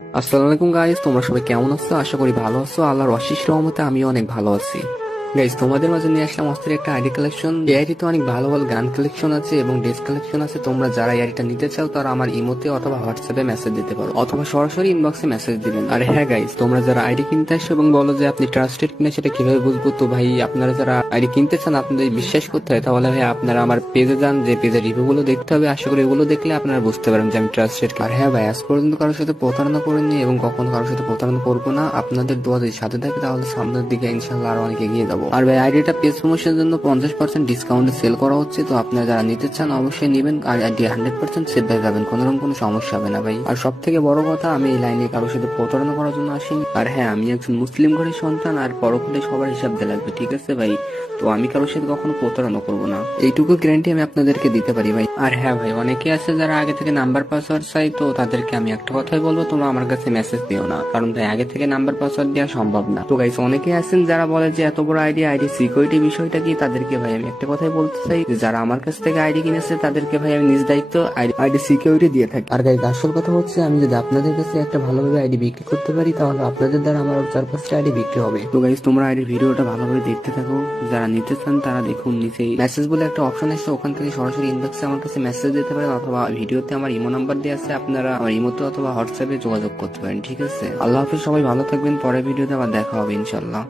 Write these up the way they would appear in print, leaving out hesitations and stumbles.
আসসালামু আলাইকুম গাইস, তোমরা সবাই কেমন আছো? আশা করি ভালো আছো। আল্লাহর অশেষ রহমতে আমিও অনেক ভালো আছি। গাইস, তোমাদের মাঝে নিয়ে আসলাম অস্থির একটা আইডি কালেকশন। এই আইডিতে অনেক ভালো ভালো গান কালেকশন আছে এবং ড্রেস কালেকশন আছে। তোমরা যারা এই আইডিটা নিতে চাও তারা আমার ইমোতে অথবা হোয়াটসঅ্যাপে মেসেজ দিতে পারো অথবা সরাসরি ইনবক্সে মেসেজ দিবেন। আর হ্যাঁ গাইস, তোমরা যারা আইডি কিনতে আসো এবং বলো যে আপনি ট্রাস্টেড কিনা, সেটা কিভাবে বুঝবো? তো ভাই, আপনারা যারা আইডি কিনতে চান, আপনাদের বিশ্বাস করতে হয়, তাহলে ভাই আপনারা আমার পেজে যান, যে পেজের রিভিউ গুলো দেখতে হবে। আশা করি এগুলো দেখলে আপনারা বুঝতে পারেন যে আমি ট্রাস্টেড। আর হ্যাঁ ভাই, আজ পর্যন্ত কারোর সাথে প্রতারণা করিনি এবং কখনো কারোর সাথে প্রতারণা করবো না। আপনাদের দোয়া যদি সাথে থাকে তাহলে সামনের দিকে ইনশাল্লাহ আরো অনেক এগিয়ে যাবো। আর ভাই, আইডিটা পেজ প্রমোশনের জন্য 50% ডিসকাউন্টে সেল করা হচ্ছে। তো আপনারা যারা নিতে চান অবশ্যই নিবেন। আর আইডি 100% সেভ হয়ে যাবেন, কোনো সমস্যা হবে না ভাই। আর সব থেকে বড় কথা, আমি এই লাইনে কারোর সাথে প্রতারণা করার জন্য আসিনি। আর হ্যাঁ, আমি একজন মুসলিম ঘরের সন্তান, আর পরকালে সবার হিসাব দিয়ে লাগবে, ঠিক আছে ভাই? তো আমি কারোর সাথে কখনো প্রতারণা করবো না, এইটুকু গ্যারান্টি আমি আপনাদেরকে দিতে পারি ভাই। আর হ্যাঁ ভাই, অনেকে আছে যারা আগে থেকে নাম্বার পাসওয়ার্ড চাই। তো তাদেরকে আমি একটা কথাই বলবো, তোমরা আমার কাছে মেসেজ দিও না, কারণ ভাই আগে থেকে নাম্বার পাসওয়ার্ড দেওয়া সম্ভব না। তো গাইস, অনেকে আছেন যারা বলে যে এত বড় আইডি সিকিউরিটি বিষয়টা কি? তাদেরকে ভাই আমি একটা কথাই বলতে চাই, যে যারা আমার কাছ থেকে আইডি কিনেছে তাদেরকে ভাই আমি নিজ দায়িত্ব আইডি সিকিউরিটি দিয়ে থাকি। আর গাইস, আসল কথা হচ্ছে, আমি যদি আপনাদের কাছে একটা ভালোভাবে আইডি বিক্রি করতে পারি, তাহলে আপনাদের দ্বারা আমার 4-5টা আইডি বিক্রি হবে। তো গাইস, তোমরা আইডি ভিডিওটা ভালোভাবে দেখতে থাকো। যারা নিতে চান তারা দেখুন, নিচেই মেসেজ বলে একটা অপশন আছে, ওখান থেকে সরাসরি ইনবক্সে আমার কাছে মেসেজ দিতে পারেন, অথবা ভিডিওতে আমার ইমো নাম্বার দেওয়া আছে, আপনারা আমার ইমোতে অথবা হোয়াটসঅ্যাপে যোগাযোগ করতে পারেন, ঠিক আছে? আল্লাহ হাফিজ, সবাই ভালো থাকবেন। পরের ভিডিওতে আবার দেখা হবে ইনশাল্লাহ।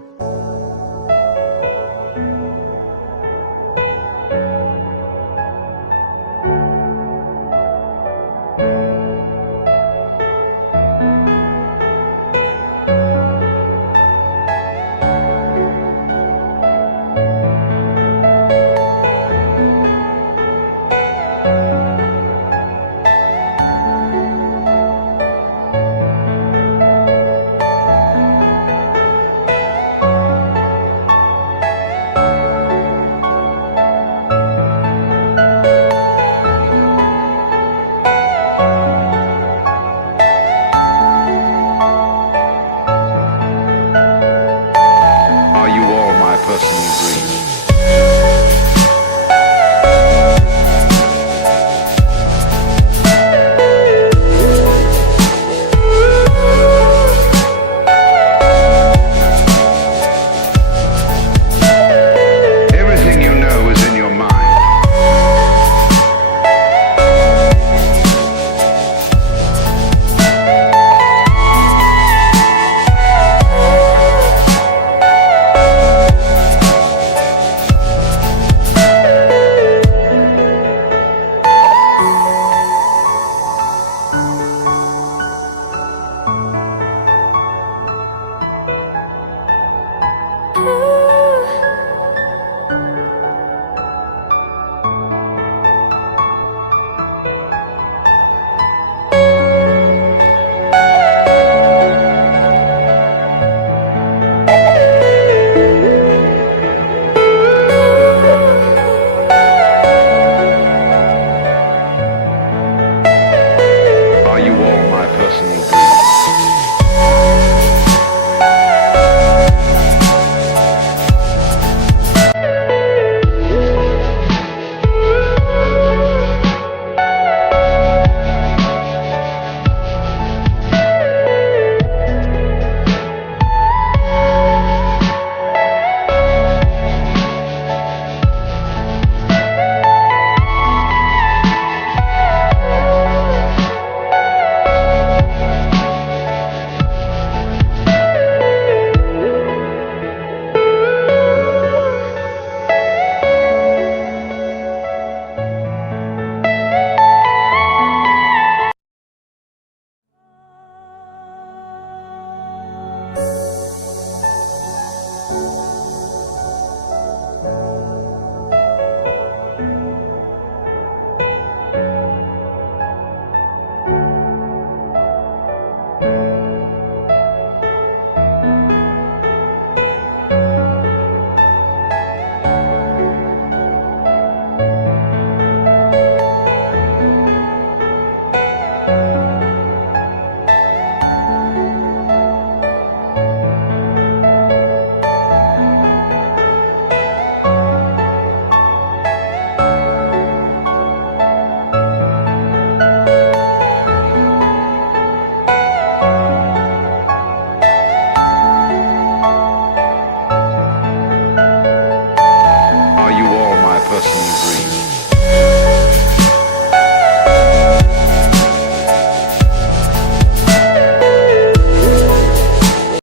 person you breathe.